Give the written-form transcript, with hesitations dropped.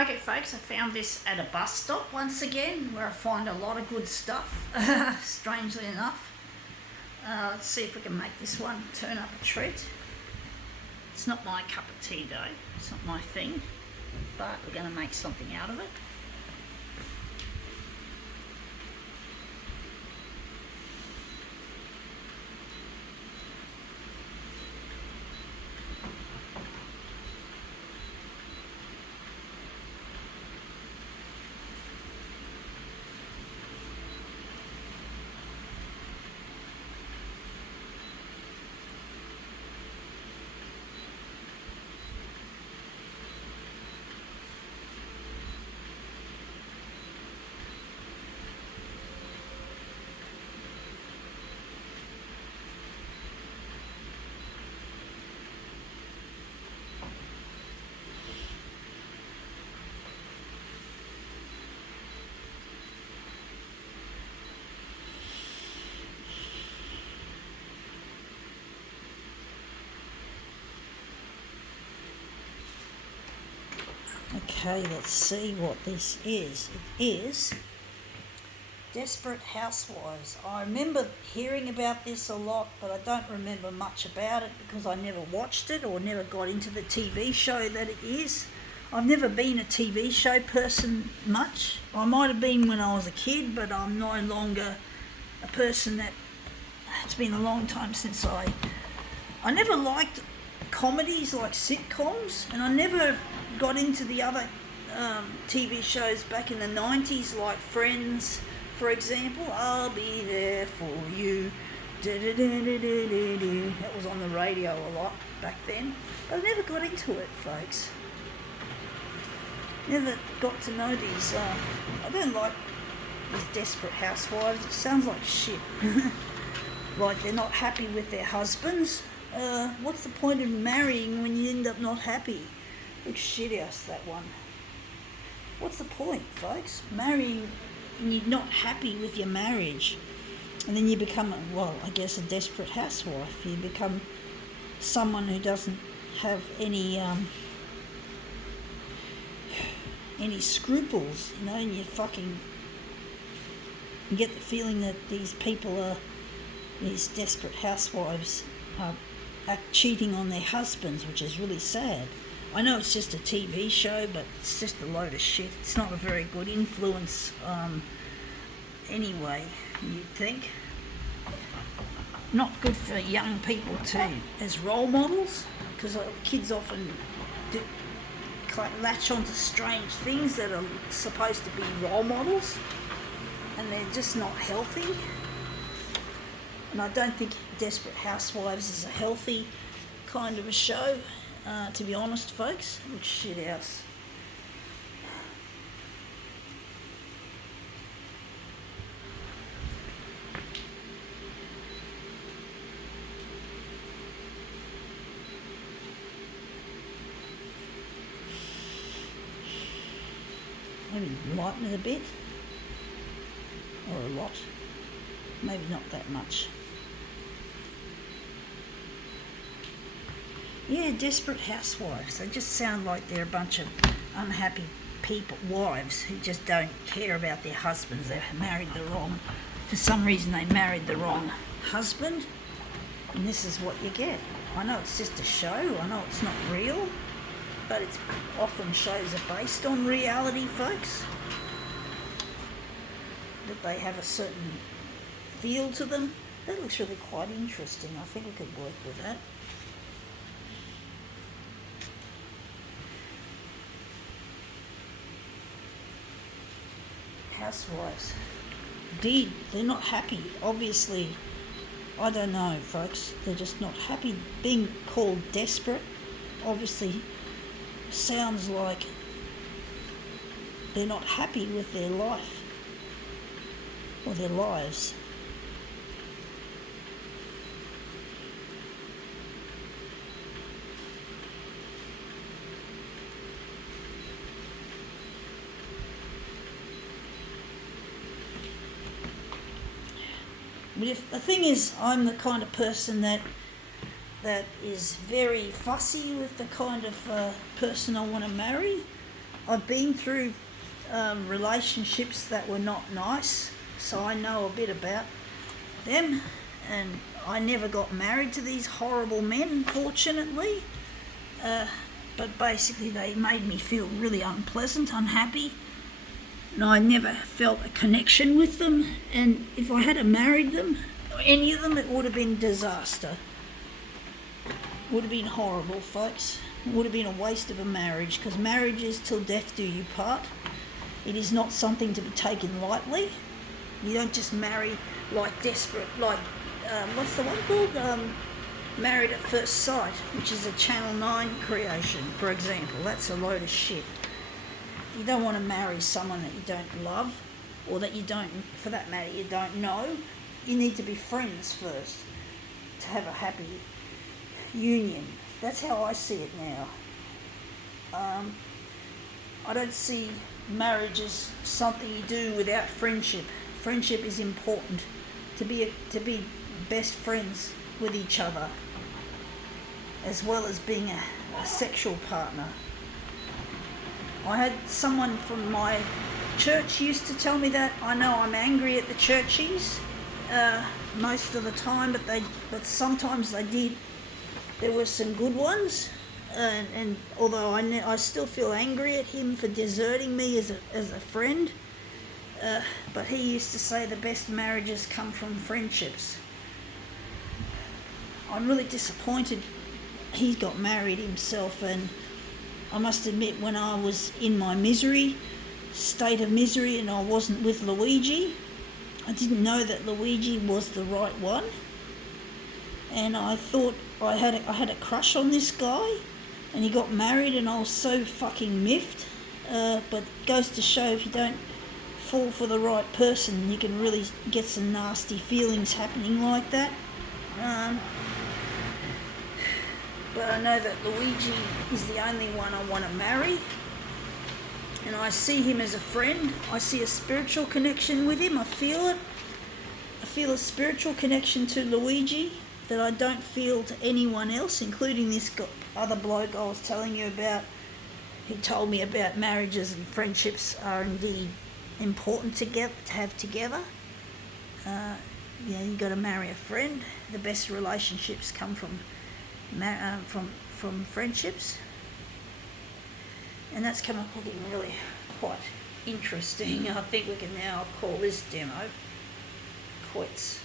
Okay, folks, I found this at a bus stop once again, where I find a lot of good stuff, strangely enough. Let's see if we can make this one turn up a treat. It's not my cup of tea though, it's not my thing, but we're going to make something out of it. Okay, let's see what this is. It is Desperate Housewives. I remember hearing about this a lot, but I don't remember much about it because I never watched it or never got into the TV show that it is. I've never been a TV show person much. I might have been when I was a kid, but I'm no longer a person that... It's been a long time since I never liked comedies like sitcoms, and I never got into the other TV shows back in the 90s, like Friends, for example. I'll be there for you. That was on the radio a lot back then. But I never got into it, folks. Never got to know these. I don't like these Desperate Housewives. It sounds like shit. Like they're not happy with their husbands. What's the point of marrying when you end up not happy? Looks shit house, that one. What's the point, folks? Marrying and you're not happy with your marriage, and then you become, a desperate housewife. You become someone who doesn't have any scruples, and you get the feeling that these desperate housewives are cheating on their husbands, which is really sad. I know it's just a TV show, but it's just a load of shit. It's not a very good influence anyway, you'd think. Not good for young people too, as role models, because kids often latch onto strange things that are supposed to be role models, and they're just not healthy. And I don't think Desperate Housewives is a healthy kind of a show, to be honest, folks. It looks shit house. Maybe lighten it a bit, or a lot. Maybe not that much. Yeah, Desperate Housewives. They just sound like they're a bunch of unhappy wives who just don't care about their husbands. For some reason they married the wrong husband, and this is what you get. I know it's just a show, I know it's not real, but it's often shows are based on reality, folks. That they have a certain feel to them. That looks really quite interesting. I think we could work with that. Housewives. Indeed, they're not happy. Obviously, I don't know, folks. They're just not happy. Being called desperate, obviously, sounds like they're not happy with their life or their lives. But the thing is, I'm the kind of person that is very fussy with the kind of person I want to marry. I've been through relationships that were not nice, so I know a bit about them, and I never got married to these horrible men, fortunately, but basically they made me feel really unpleasant, unhappy, and I never felt a connection with them, and if I had married them, any of them, it would have been disaster. It would have been horrible, folks. It would have been a waste of a marriage, because marriage is till death do you part. It is not something to be taken lightly. You don't just marry like desperate, like, what's the one called? Married at First Sight, which is a Channel 9 creation, for example. That's a load of shit. You don't want to marry someone that you don't love, or that you don't, for that matter, you don't know. You need to be friends first to have a happy union. That's how I see it now. I don't see marriage as something you do without friendship. Friendship is important, to be best friends with each other, as well as being a sexual partner. I had someone from my church used to tell me that. I know I'm angry at the churchies most of the time, but sometimes they did. There were some good ones, and although I still feel angry at him for deserting me as a friend, but he used to say the best marriages come from friendships. I'm really disappointed he got married himself, and I must admit, when I was in my state of misery, and I wasn't with Luigi, I didn't know that Luigi was the right one, and I thought I had a crush on this guy, and he got married, and I was so fucking miffed. But it goes to show, if you don't fall for the right person, you can really get some nasty feelings happening like that. But I know that Luigi is the only one I want to marry, and I see him as a friend. I see a spiritual connection with him. I feel it. I feel a spiritual connection to Luigi that I don't feel to anyone else, including this other bloke I was telling you about. He told me about marriages and friendships are indeed important to have together. You got to marry a friend. The best relationships come from friendships, and that's come up looking really quite interesting. I think we can now call this demo quits.